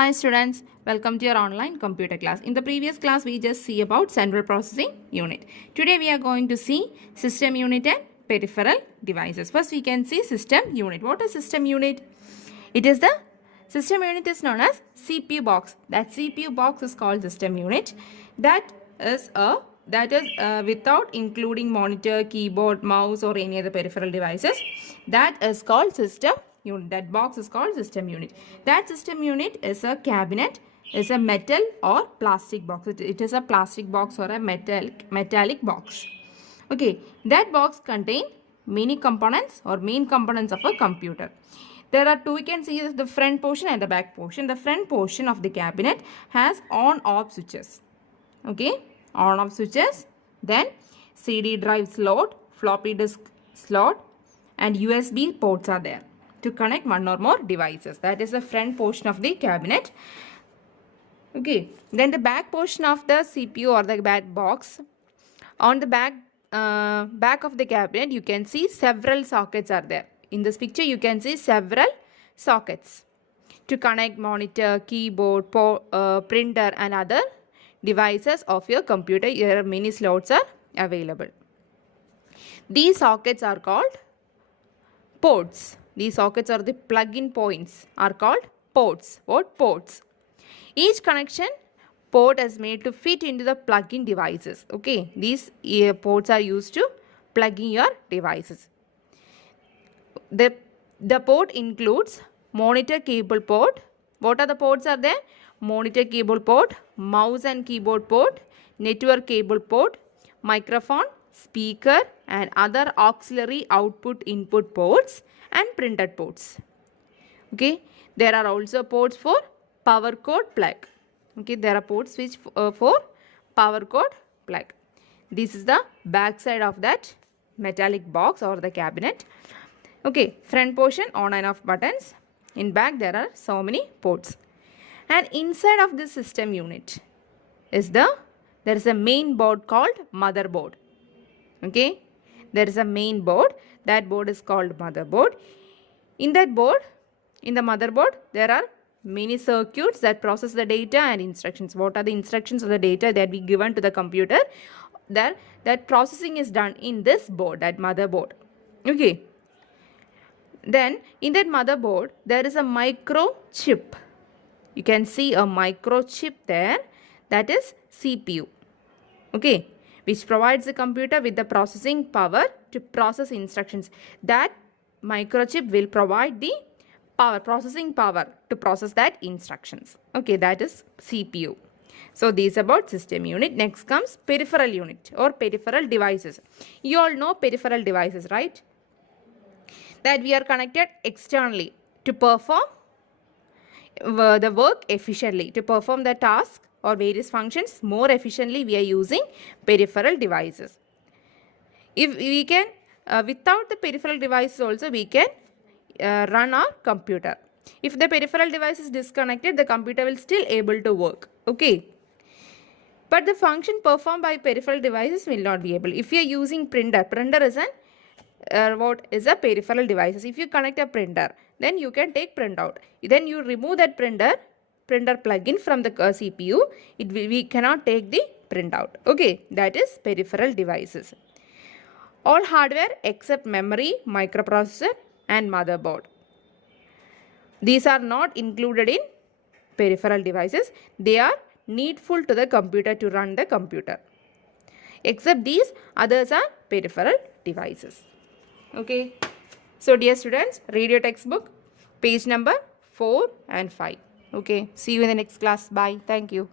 Hi students, welcome to your online computer class. In the previous class, we just see about central processing unit. Today we are going to see system unit and peripheral devices. First we can see system unit. What is system unit? It is the system unit is known as CPU box. That CPU box is called system unit. That is without including monitor, keyboard, mouse or any other peripheral devices. That is called system unit. That box is called system unit. That system unit is a cabinet, is a metal or plastic box. It is a plastic box or a metallic box. Okay, that box contains many components or main components of a computer. There are two, we can see the front portion and the back portion. The front portion of the cabinet has on-off switches. Okay, on-off switches. Then CD drive slot, floppy disk slot and USB ports are there to connect one or more devices. That is the front portion of the cabinet. Okay, then the back portion of the CPU or the back box. On the back of the cabinet, you can see several sockets are there. In this picture, you can see several sockets to connect monitor, keyboard, printer and other devices of your computer. Here many slots are available. These sockets are called ports. These sockets or the plug-in points are called ports. What? Ports. Each connection port is made to fit into the plug-in devices. Okay, these ports are used to plug in your devices. The port includes monitor cable port. What are the ports are there? Monitor cable port, mouse and keyboard port, network cable port, microphone, speaker and other auxiliary output input ports and printed ports. Okay, there are also ports for power cord plug. Okay, there are ports which for power cord plug. This is the back side of that metallic box or the cabinet. Okay, front portion on and off buttons. In back there are so many ports. And inside of this system unit is there is a main board called motherboard. Okay, there is a main board. That board is called motherboard. In that board, in the motherboard, there are many circuits that process the data and instructions. What are the instructions of the data that we given to the computer? That processing is done in this board, that motherboard. Okay. Then in that motherboard, there is a microchip. You can see a microchip there. That is CPU. Okay, which provides the computer with the processing power to process instructions. That microchip will provide the processing power to process that instructions. Okay, that is CPU. So this is about system unit. Next comes peripheral unit or peripheral devices. You all know peripheral devices, right? That we are connected externally to perform the work efficiently, to perform the task or various functions more efficiently. We are using peripheral devices. If we can without the peripheral devices also we can run our computer. If the peripheral device is disconnected, the computer will still able to work. Okay, but the function performed by peripheral devices will not be able. If you are using printer is an what is a peripheral devices. If you connect a printer, then you can take printout. Then you remove that printer plug-in from the CPU. We cannot take the printout. Okay, that is peripheral devices. All hardware except memory, microprocessor and motherboard. These are not included in peripheral devices. They are needful to the computer to run the computer. Except these, others are peripheral devices. Okay, so dear students, read your textbook, page number 4 and 5. Okay, see you in the next class. Bye. Thank you.